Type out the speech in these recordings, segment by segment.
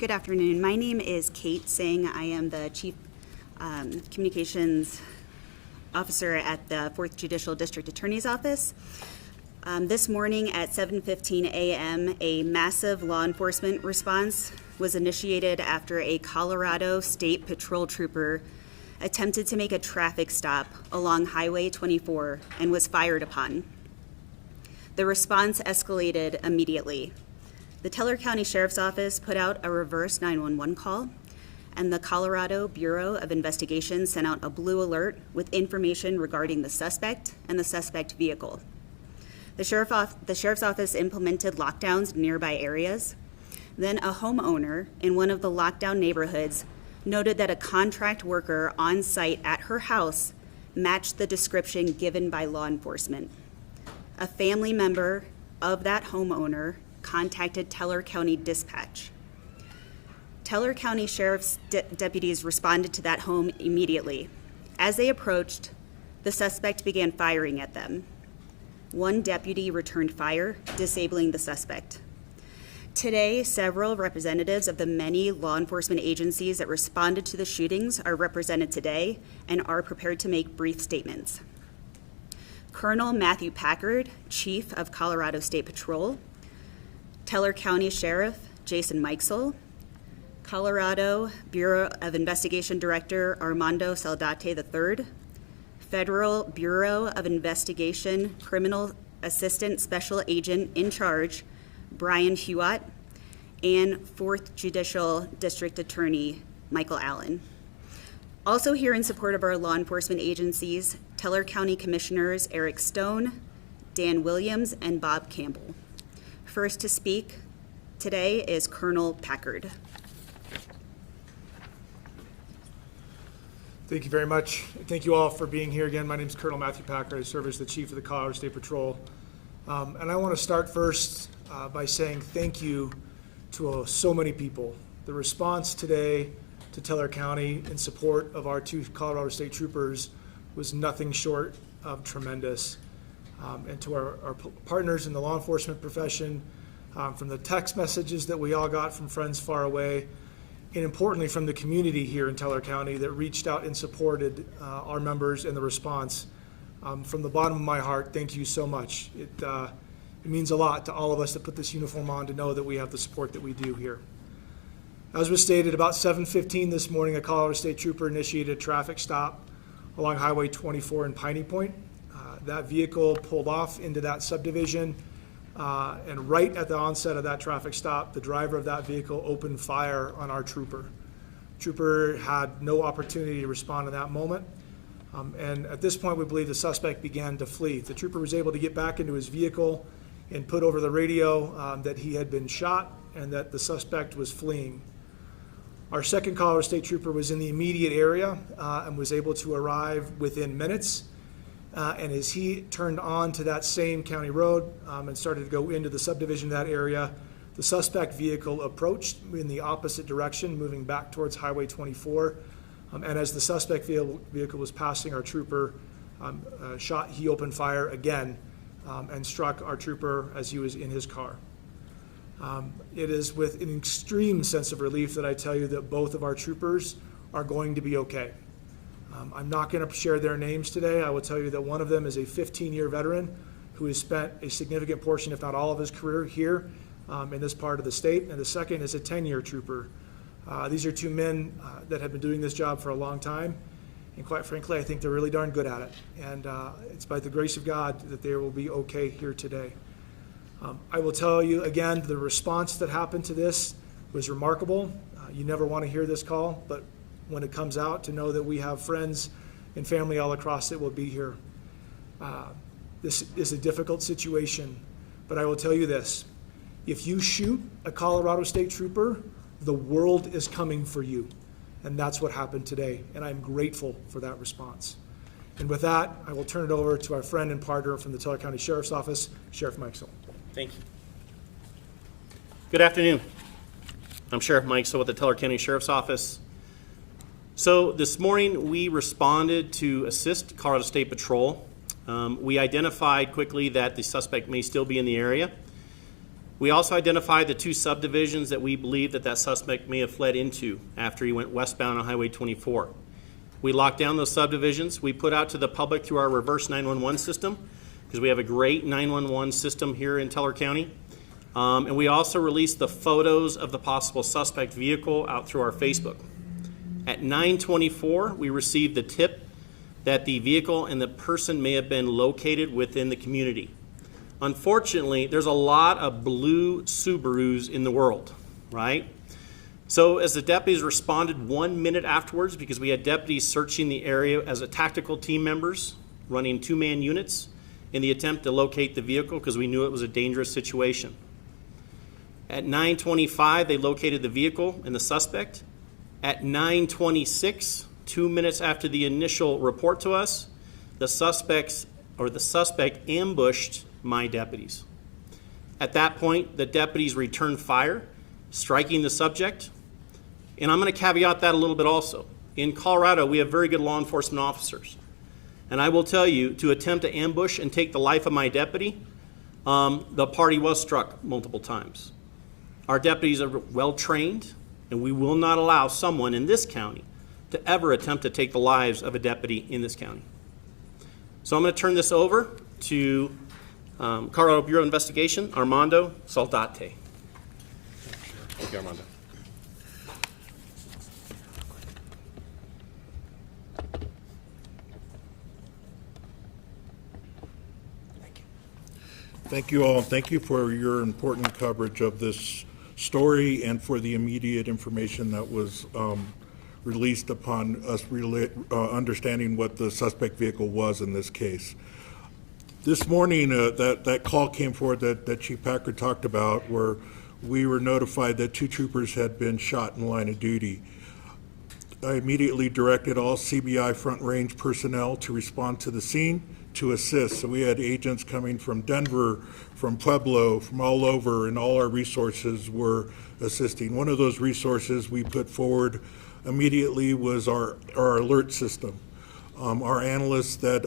Good afternoon. My name is Kate Singh. I am the Chief Communications Officer at the 4th Judicial District Attorney's Office. This morning at 7:15 a.m., a massive law enforcement response was initiated after a Colorado State Patrol trooper attempted to make a traffic stop along Highway 24 and was fired upon. The response escalated immediately. The Teller County Sheriff's Office put out a reverse 911 call, and the Colorado Bureau of Investigation sent out a blue alert with information regarding the suspect and the suspect vehicle. The Sheriff's Office implemented lockdowns in nearby areas. Then a homeowner in one of the lockdown neighborhoods noted that a contract worker on site at her house matched the description given by law enforcement. A family member of that homeowner contacted Teller County Dispatch. Teller County Sheriff's deputies responded to that home immediately. As they approached, the suspect began firing at them. One deputy returned fire, disabling the suspect. Today, several representatives of the many law enforcement agencies that responded to the shootings are represented today and are prepared to make brief statements. Colonel Matthew Packard, Chief of Colorado State Patrol, Teller County Sheriff Jason Mikesell, Colorado Bureau of Investigation Director Armando Saldate III, Federal Bureau of Investigation Criminal Assistant Special Agent in Charge Brian Hewitt, and 4th Judicial District Attorney Michael Allen. Also here in support of our law enforcement agencies, Teller County Commissioners Eric Stone, Dan Williams, and Bob Campbell. First to speak today is Colonel Packard. Thank you very much. Thank you all for being here again. My name is Colonel Matthew Packard. I serve as the Chief of the Colorado State Patrol. And I want to start first by saying thank you to so many people. The response today to Teller County in support of our 2 Colorado State Troopers was nothing short of tremendous. And to our partners in the law enforcement profession, from the text messages that we all got from friends far away, and importantly from the community here in Teller County that reached out and supported our members in the response. From the bottom of my heart, thank you so much. It means a lot to all of us that put this uniform on to know that we have the support that we do here. As was stated, about 7:15 this morning, a Colorado State Trooper initiated a traffic stop along Highway 24 in Piney Point. That vehicle pulled off into that subdivision, and right at the onset of that traffic stop, the driver of that vehicle opened fire on our trooper. Trooper had no opportunity to respond in that moment, and at this point we believe the suspect began to flee. The trooper was able to get back into his vehicle and put over the radio that he had been shot and that the suspect was fleeing. Our second Colorado State Trooper was in the immediate area and was able to arrive within minutes. And as he turned on to that same county road and started to go into the subdivision of that area, the suspect vehicle approached in the opposite direction, moving back towards Highway 24. And as the suspect vehicle was passing our trooper, he opened fire again and struck our trooper as he was in his car. It is with an extreme sense of relief that I tell you that both of our troopers are going to be okay. I'm not going to share their names today. I will tell you that one of them is a 15-year veteran who has spent a significant portion, if not all of his career here in this part of the state, and the second is a 10-year trooper. These are 2 men that have been doing this job for a long time, and quite frankly, I think they're really darn good at it. And it's by the grace of God that they will be okay here today. I will tell you again, the response that happened to this was remarkable. You never want to hear this call, but when it comes out, to know that we have friends and family all across that will be here. This is a difficult situation, but I will tell you this. If you shoot a Colorado State Trooper, the world is coming for you. And that's what happened today, and I'm grateful for that response. And with that, I will turn it over to our friend and partner from the Teller County Sheriff's Office, Sheriff Mikesell. Thank you. Good afternoon. I'm Sheriff Mikesell with the Teller County Sheriff's Office. So this morning we responded to assist Colorado State Patrol. We identified quickly that the suspect may still be in the area. We also identified the 2 subdivisions that we believe that suspect may have fled into after he went westbound on Highway 24. We locked down those subdivisions. We put out to the public through our reverse 911 system, because we have a great 911 system here in Teller County. And we also released the photos of the possible suspect vehicle out through our Facebook. At 9:24, we received the tip that the vehicle and the person may have been located within the community. Unfortunately, there's a lot of blue Subarus in the world, right? So as the deputies responded 1 minute afterwards, because we had deputies searching the area as a tactical team members, running 2-man units in the attempt to locate the vehicle because we knew it was a dangerous situation. At 9:25, they located the vehicle and the suspect. At 9:26, 2 minutes after the initial report to us, the suspect ambushed my deputies. At that point, the deputies returned fire, striking the subject. And I'm going to caveat that a little bit also. In Colorado, we have very good law enforcement officers. And I will tell you, to attempt to ambush and take the life of my deputy, the party was struck multiple times. Our deputies are well trained, and we will not allow someone in this county to ever attempt to take the lives of a deputy in this county. So I'm going to turn this over to Colorado Bureau of Investigation, Armando Saldate. Thank you, Armando. Thank you all. Thank you for your important coverage of this story and for the immediate information that was released upon us understanding what the suspect vehicle was in this case. This morning, that call came forward that Chief Packard talked about, where we were notified that 2 troopers had been shot in line of duty. I immediately directed all CBI Front Range personnel to respond to the scene to assist. So we had agents coming from Denver, from Pueblo, from all over, and all our resources were assisting. One of those resources we put forward immediately was our alert system. Our analyst that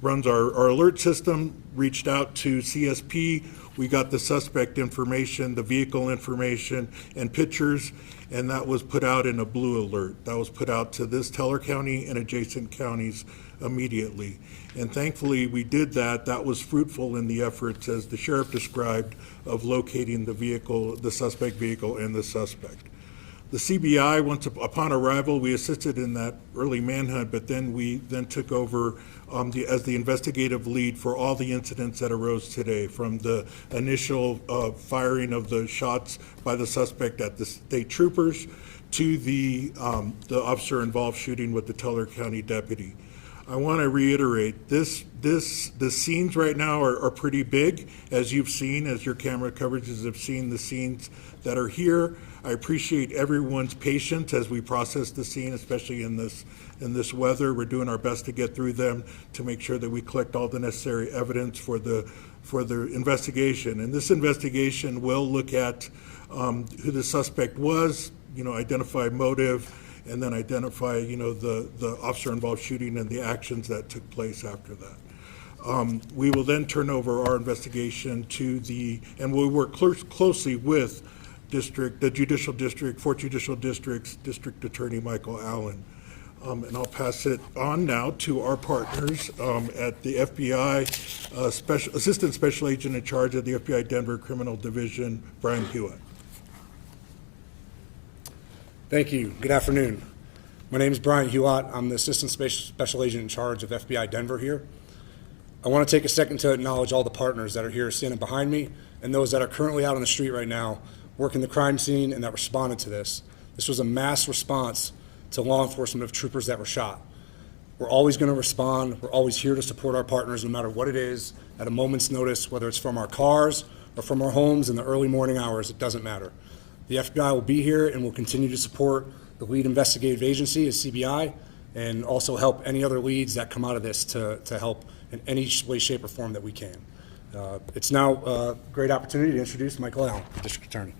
runs our alert system reached out to CSP. We got the suspect information, the vehicle information, and pictures, and that was put out in a blue alert. That was put out to this Teller County and adjacent counties immediately. And thankfully, we did that. That was fruitful in the efforts, as the sheriff described, of locating the vehicle, the suspect vehicle, and the suspect. The CBI, once upon arrival, we assisted in that early manhunt, but then we took over as the investigative lead for all the incidents that arose today, from the initial firing of the shots by the suspect at the state troopers to the officer-involved shooting with the Teller County deputy. I want to reiterate, the scenes right now are pretty big, as you've seen, as your camera coverages have seen the scenes that are here. I appreciate everyone's patience as we process the scene, especially in this weather. We're doing our best to get through them to make sure that we collect all the necessary evidence for the investigation. And this investigation will look at who the suspect was, identify motive, and then identify, the officer-involved shooting and the actions that took place after that. We will then turn over our investigation and we'll work closely with the judicial district, 4 judicial districts, District Attorney Michael Allen. And I'll pass it on now to our partners at the FBI, Assistant Special Agent in charge of the FBI Denver Criminal Division, Brian Hewitt. Thank you. Good afternoon. My name is Brian Hewitt. I'm the Assistant Special Agent in charge of FBI Denver here. I want to take a second to acknowledge all the partners that are here standing behind me and those that are currently out on the street right now working the crime scene and that responded to this. This was a mass response to law enforcement of troopers that were shot. We're always going to respond. We're always here to support our partners no matter what it is, at a moment's notice, whether it's from our cars or from our homes in the early morning hours, it doesn't matter. The FBI will be here and will continue to support the lead investigative agency as CBI and also help any other leads that come out of this to help in any way, shape, or form that we can. It's now a great opportunity to introduce Michael Allen, the District Attorney.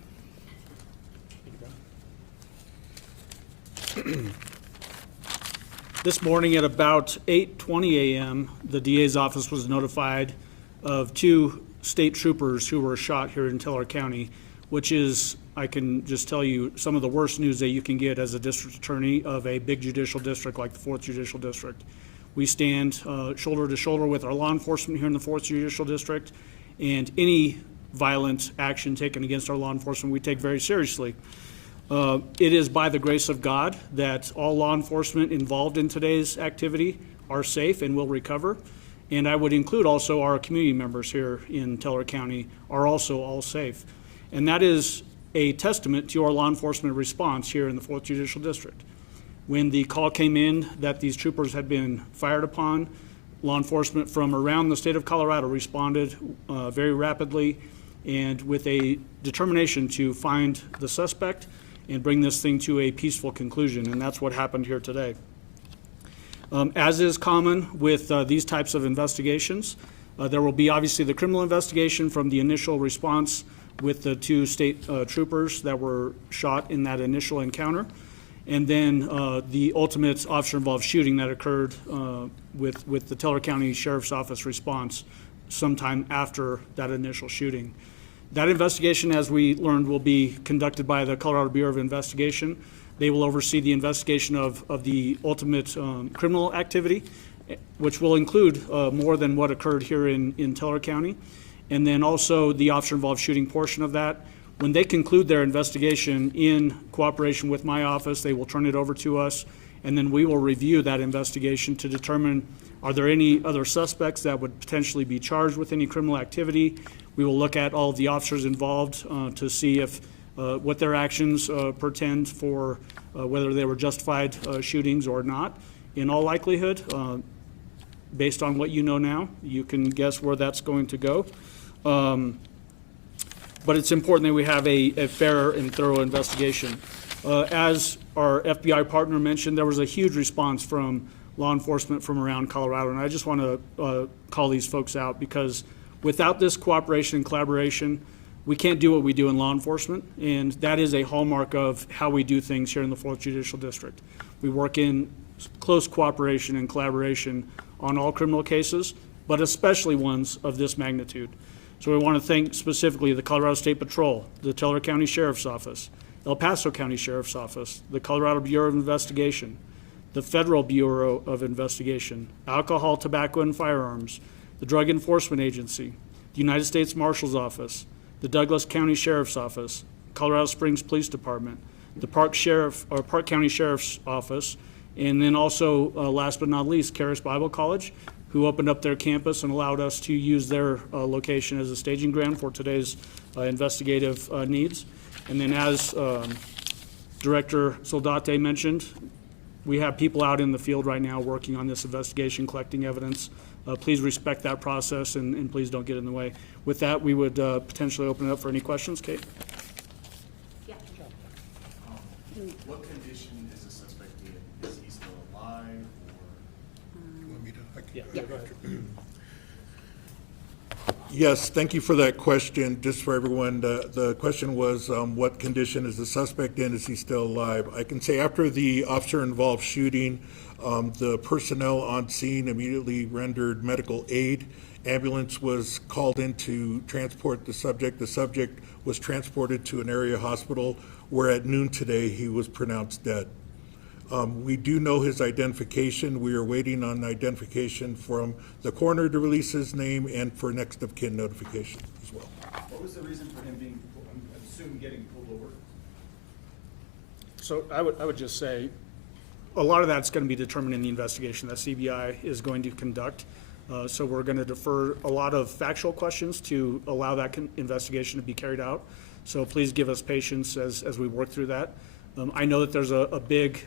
This morning at about 8:20 a.m., the DA's office was notified of 2 state troopers who were shot here in Teller County, which is, I can just tell you, some of the worst news that you can get as a district attorney of a big judicial district like the 4th Judicial District. We stand shoulder to shoulder with our law enforcement here in the 4th Judicial District, and any violent action taken against our law enforcement we take very seriously. It is by the grace of God that all law enforcement involved in today's activity are safe and will recover. And I would include also our community members here in Teller County are also all safe. And that is a testament to our law enforcement response here in the 4th Judicial District. When the call came in that these troopers had been fired upon, law enforcement from around the state of Colorado responded very rapidly and with a determination to find the suspect and bring this thing to a peaceful conclusion, and that's what happened here today. As is common with these types of investigations, there will be obviously the criminal investigation from the initial response with the 2 state troopers that were shot in that initial encounter, and then the ultimate officer-involved shooting that occurred with the Teller County Sheriff's Office response sometime after that initial shooting. That investigation, as we learned, will be conducted by the Colorado Bureau of Investigation. They will oversee the investigation of the ultimate criminal activity, which will include more than what occurred here in Teller County, and then also the officer-involved shooting portion of that. When they conclude their investigation in cooperation with my office, they will turn it over to us, and then we will review that investigation to determine, are there any other suspects that would potentially be charged with any criminal activity? We will look at all of the officers involved to see if what their actions portend for whether they were justified shootings or not. In all likelihood, based on what you know now, you can guess where that's going to go. But it's important that we have a fair and thorough investigation. As our FBI partner mentioned, there was a huge response from law enforcement from around Colorado, and I just want to call these folks out because without this cooperation and collaboration, we can't do what we do in law enforcement, and that is a hallmark of how we do things here in the 4th Judicial District. We work in close cooperation and collaboration on all criminal cases, but especially ones of this magnitude. So we want to thank specifically the Colorado State Patrol, the Teller County Sheriff's Office, El Paso County Sheriff's Office, the Colorado Bureau of Investigation, the Federal Bureau of Investigation, Alcohol, Tobacco, and Firearms, the Drug Enforcement Agency, the United States Marshal's Office, the Douglas County Sheriff's Office, Colorado Springs Police Department, the Park County Sheriff's Office, and then also, last but not least, Charis Bible College, who opened up their campus and allowed us to use their location as a staging ground for today's investigative needs. And then as Director Soldate mentioned, we have people out in the field right now working on this investigation, collecting evidence. Please respect that process and please don't get in the way. With that, we would potentially open it up for any questions. Kate? Yeah. What condition is the suspect in? Is he still alive Yes, thank you for that question. Just for everyone, the question was, what condition is the suspect in? Is he still alive? I can say after the officer-involved shooting, the personnel on scene immediately rendered medical aid. Ambulance was called in to transport the subject. The subject was transported to an area hospital where at noon today he was pronounced dead. We do know his identification. We are waiting on identification from the coroner to release his name and for next of kin notification as well. What was the reason for him being, I'm assuming, getting pulled over? So I would just say, a lot of that's going to be determined in the investigation that CBI is going to conduct. So we're going to defer a lot of factual questions to allow that investigation to be carried out. So please give us patience as we work through that. I know that there's a big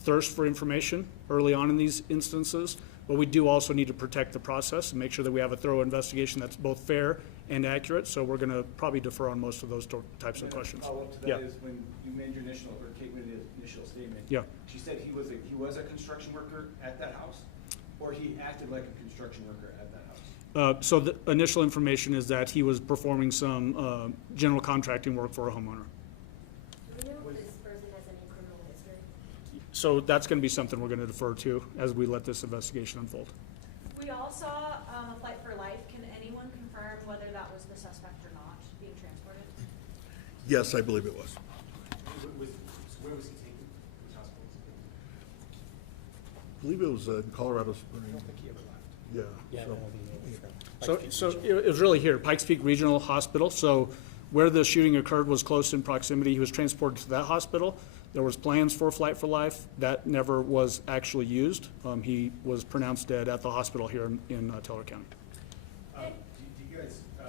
thirst for information early on in these instances, but we do also need to protect the process and make sure that we have a thorough investigation that's both fair and accurate. So we're going to probably defer on most of those types of questions. Follow-up to that Yeah. is when you made your initial, or Kate made the initial statement. Yeah. She said he was a construction worker at that house, or he acted like a construction worker at that house? So the initial information is that he was performing some general contracting work for a homeowner. Do we know if this person has any criminal history? So that's going to be something we're going to defer to as we let this investigation unfold. We all saw A Flight for Life. Can anyone confirm whether Yes, I believe it was. Where was he taken? Which hospital was he taken? I believe it was in Colorado Springs. I don't think he ever left. Yeah. So it was really here, Pikes Peak Regional Hospital. So where the shooting occurred was close in proximity. He was transported to that hospital. There was plans for Flight for Life. That never was actually used. He was pronounced dead at the hospital here in Teller County. Do you guys, can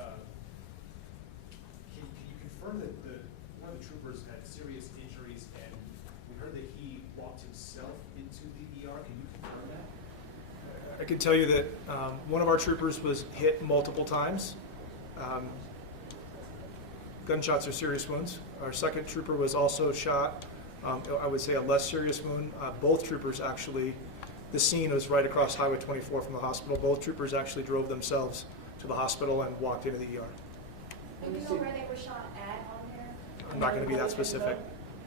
you confirm that one of the troopers had serious injuries and we heard that he walked himself into the ER? Can you confirm that? I can tell you that one of our troopers was hit multiple times. Gunshots are serious wounds. Our second trooper was also shot. I would say a less serious wound. Both troopers actually, the scene was right across Highway 24 from the hospital. Both troopers actually drove themselves to the hospital and walked into the ER. Do you know where they were shot at on there? I'm not going to be that specific.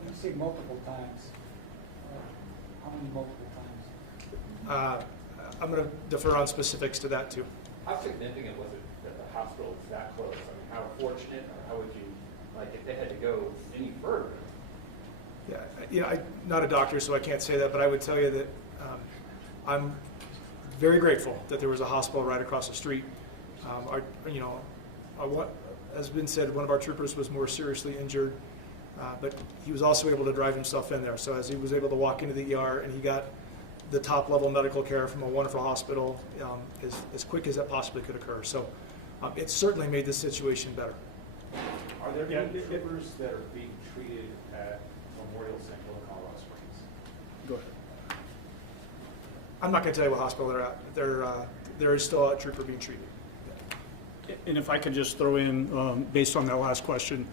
You say multiple times. How many multiple times? I'm going to defer on specifics to that too. How significant was it that the hospital was that close? I mean, how fortunate, or how would you, like, if they had to go any further? Yeah, I'm not a doctor, so I can't say that, but I would tell you that I'm very grateful that there was a hospital right across the street. As been said, one of our troopers was more seriously injured, but he was also able to drive himself in there. So as he was able to walk into the ER and he got the top level medical care from a wonderful hospital as quick as that possibly could occur. So it certainly made the situation better. Are there any troopers that are being treated at Memorial St. Paul, Colorado Springs? Go ahead. I'm not going to tell you what hospital they're at. There is still a trooper being treated. And if I could just throw in, based on that last question,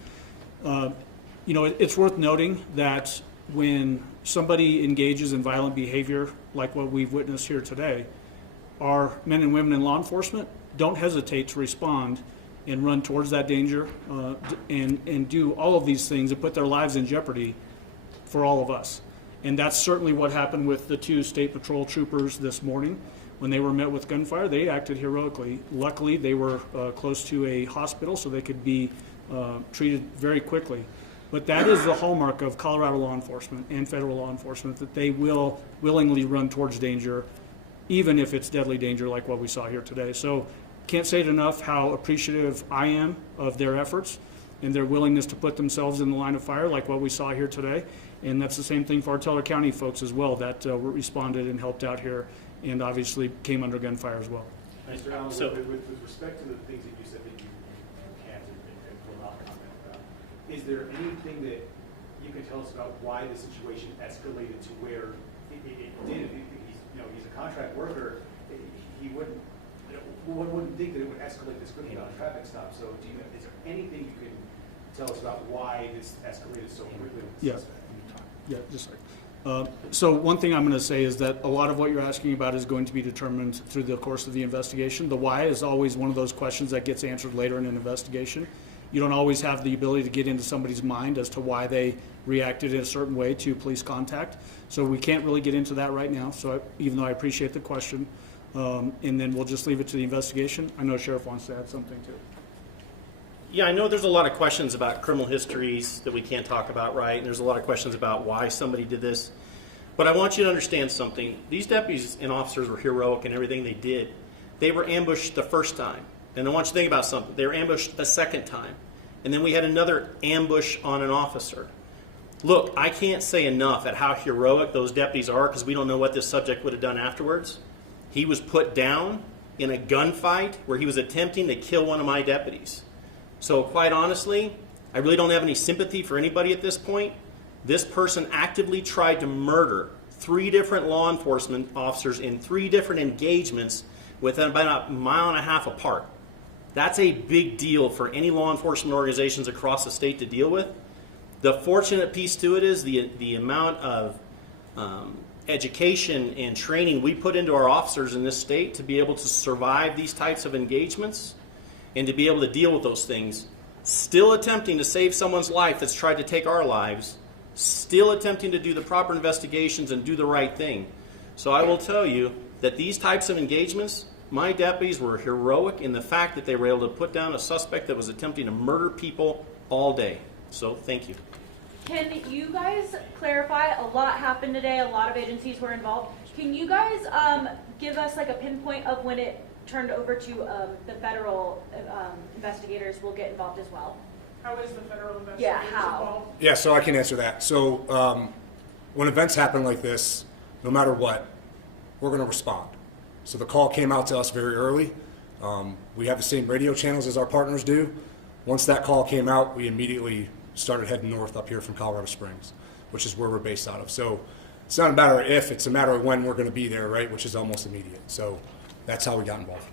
it's worth noting that when somebody engages in violent behavior like what we've witnessed here today, our men and women in law enforcement don't hesitate to respond and run towards that danger and do all of these things and put their lives in jeopardy for all of us. And that's certainly what happened with the two State Patrol troopers this morning. When they were met with gunfire, they acted heroically. Luckily, they were close to a hospital, so they could be treated very quickly. But that is the hallmark of Colorado law enforcement and federal law enforcement, that they will willingly run towards danger, even if it's deadly danger like what we saw here today. So can't say it enough how appreciative I am of their efforts and their willingness to put themselves in the line of fire like what we saw here today. And that's the same thing for our Teller County folks as well that responded and helped out here and obviously came under gunfire as well. Mr. Allen, So- with respect to the things that you said that you can't and will not comment about, is there anything that you can tell us about why the situation escalated to where it did? He's a contract worker. He wouldn't. One wouldn't think that it would escalate this quickly on a traffic stop. So, is there anything you can tell us about why this escalated so quickly? Yeah. Yeah, just a second. So one thing I'm going to say is that a lot of what you're asking about is going to be determined through the course of the investigation. The why is always one of those questions that gets answered later in an investigation. You don't always have the ability to get into somebody's mind as to why they reacted in a certain way to police contact. So we can't really get into that right now. So even though I appreciate the question, and then we'll just leave it to the investigation. I know Sheriff wants to add something too. Yeah, I know there's a lot of questions about criminal histories that we can't talk about, right? And there's a lot of questions about why somebody did this. But I want you to understand something. These deputies and officers were heroic in everything they did. They were ambushed the first time. And I want you to think about something. They were ambushed a second time. And then we had another ambush on an officer. Look, I can't say enough at how heroic those deputies are because we don't know what this subject would have done afterwards. He was put down in a gunfight where he was attempting to kill one of my deputies. So quite honestly, I really don't have any sympathy for anybody at this point. This person actively tried to murder 3 different law enforcement officers in 3 different engagements within about a mile and a half apart. That's a big deal for any law enforcement organizations across the state to deal with. The fortunate piece to it is the amount of education and training we put into our officers in this state to be able to survive these types of engagements and to be able to deal with those things, still attempting to save someone's life that's tried to take our lives, still attempting to do the proper investigations and do the right thing. So I will tell you that these types of engagements, my deputies were heroic in the fact that they were able to put down a suspect that was attempting to murder people all day. So thank you. Can you guys clarify, a lot happened today, a lot of agencies were involved. Can you guys give us like a pinpoint of when it turned over to the federal investigators will get involved as well? How is the federal investigators involved? Yeah, so I can answer that. So when events happen like this, no matter what, we're going to respond. So the call came out to us very early. We have the same radio channels as our partners do. Once that call came out, we immediately started heading north up here from Colorado Springs, which is where we're based out of. So it's not a matter of if, it's a matter of when we're going to be there, right, which is almost immediate. So that's how we got involved.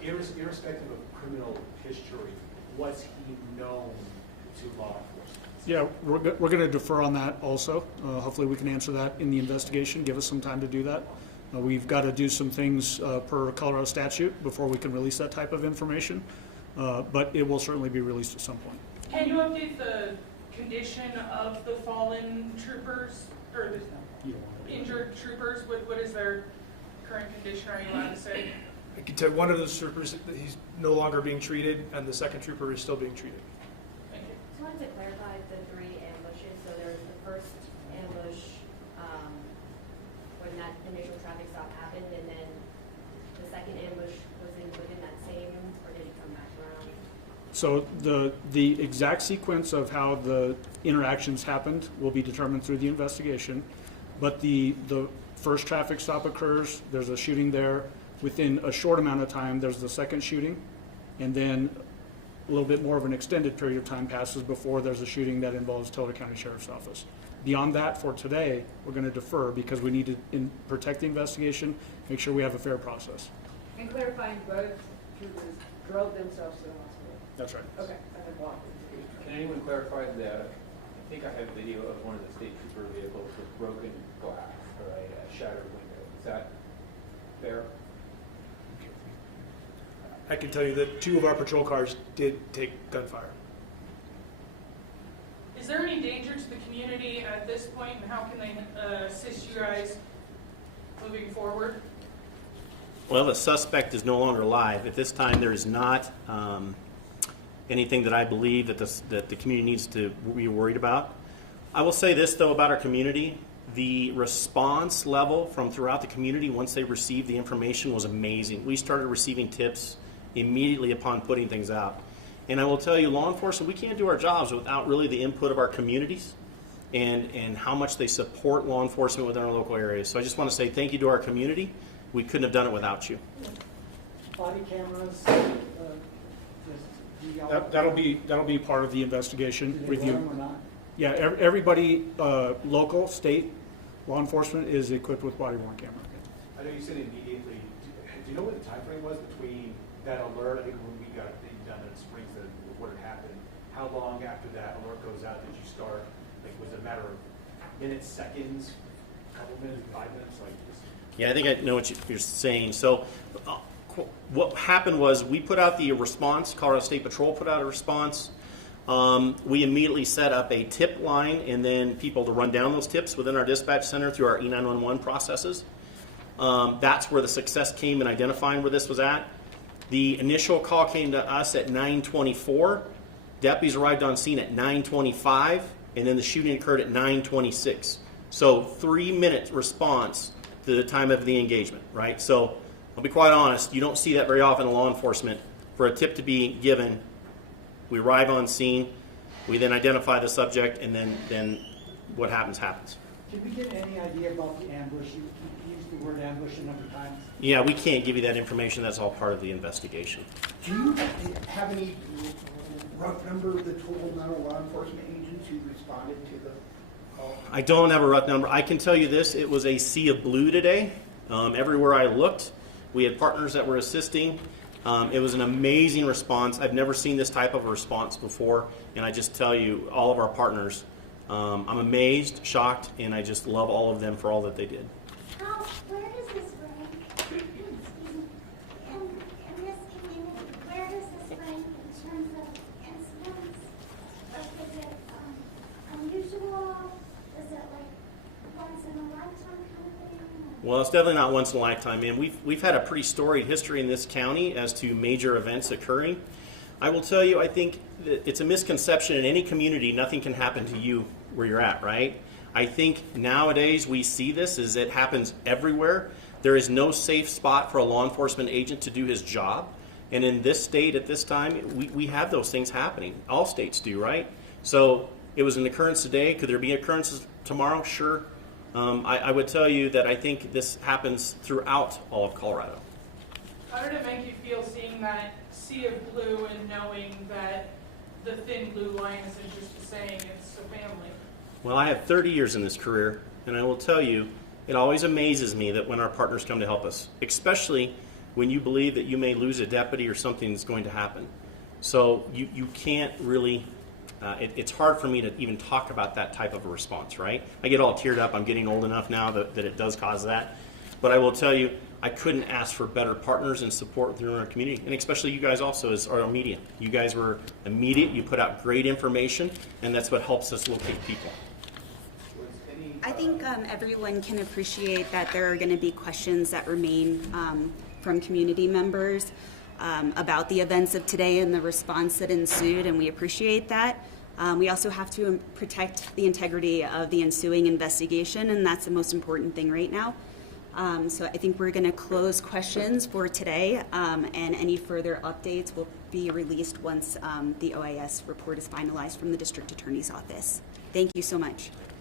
Irrespective of criminal history, was he known to law enforcement? Yeah, we're going to defer on that also. Hopefully we can answer that in the investigation. Give us some time to do that. We've got to do some things per Colorado statute before we can release that type of information, but it will certainly be released at some point. Can you update the condition of the fallen troopers, or the injured troopers? What is their current condition, are you allowed to say? I can tell you one of those troopers, he's no longer being treated, and the second trooper is still being treated. Thank you. Just wanted to clarify the 3 ambushes. So there was the first ambush when that initial traffic stop happened, and then the second ambush was within that same, or did it come back around? So the exact sequence of how the interactions happened will be determined through the investigation, but the first traffic stop occurs, there's a shooting there. Within a short amount of time, there's the second shooting, and then a little bit more of an extended period of time passes before there's a shooting that involves Teller County Sheriff's Office. Beyond that, for today, we're going to defer because we need to protect the investigation, make sure we have a fair process. And clarifying, both troopers drove themselves to the hospital. That's right. Okay, and then walked. Can anyone clarify that? I think I have video of one of the state trooper vehicles with broken glass or a shattered window. Is that fair? I can tell you that 2 of our patrol cars did take gunfire. Is there any danger to the community at this point, and how can they assist you guys moving forward? Well, the suspect is no longer alive. At this time, there is not anything that I believe that the community needs to be worried about. I will say this, though, about our community. The response level from throughout the community once they received the information was amazing. We started receiving tips immediately upon putting things out. And I will tell you, law enforcement, we can't do our jobs without really the input of our communities and how much they support law enforcement within our local areas. So I just want to say thank you to our community. We couldn't have done it without you. Body cameras, That'll be part of the investigation do they review. run them or not? Yeah, everybody, local, state, law enforcement is equipped with body-worn camera. I know you said immediately. Do you know what the time frame was between that alert, I think when we got done in Springs, what had happened? How long after that alert goes out did you start? Like, was it a matter of minutes, seconds, couple minutes, 5 minutes? Like, Yeah, I think I know what you're saying. So what happened was we put out the response, Colorado State Patrol put out a response. We immediately set up a tip line and then people to run down those tips within our dispatch center through our E911 processes. That's where the success came in identifying where this was at. The initial call came to us at 9:24. Deputies arrived on scene at 9:25, and then the shooting occurred at 9:26. So 3-minute response to the time of the engagement, right? So I'll be quite honest, you don't see that very often in law enforcement. For a tip to be given, we arrive on scene, we then identify the subject, and then what happens, happens. Can we get any idea about the ambush? You used the word ambush a number of times. Yeah, we can't give you that information. That's all part of the investigation. Do you have any rough number of the total amount of law enforcement agents who responded to the call? I don't have a rough number. I can tell you this, it was a sea of blue today. Everywhere I looked, we had partners that were assisting. It was an amazing response. I've never seen this type of a response before, and I just tell you, all of our partners, I'm amazed, shocked, and I just love all of them for all that they did. Where does this rank, in this community, where does this rank in terms of incidents? Is it unusual? Is it like once in a lifetime kind of thing? Well, it's definitely not once in a lifetime, man. We've had a pretty storied history in this county as to major events occurring. I will tell you, I think that it's a misconception in any community, nothing can happen to you where you're at, right? I think nowadays we see this as it happens everywhere. There is no safe spot for a law enforcement agent to do his job. And in this state at this time, we have those things happening. All states do, right? So it was an occurrence today. Could there be occurrences tomorrow? Sure. I would tell you that I think this happens throughout all of Colorado. How did it make you feel seeing that sea of blue and knowing that the thin blue line isn't just a saying, it's a family? Well, I have 30 years in this career, and I will tell you, it always amazes me that when our partners come to help us, especially when you believe that you may lose a deputy or something's going to happen. So you can't really, it's hard for me to even talk about that type of a response, right? I get all teared up. I'm getting old enough now that it does cause that. But I will tell you, I couldn't ask for better partners and support through our community, and especially you guys also as our media. You guys were immediate. You put out great information, and that's what helps us locate people. I think everyone can appreciate that there are going to be questions that remain from community members about the events of today and the response that ensued, and we appreciate that. We also have to protect the integrity of the ensuing investigation, and that's the most important thing right now. So I think we're going to close questions for today, and any further updates will be released once the OIS report is finalized from the District Attorney's Office. Thank you so much.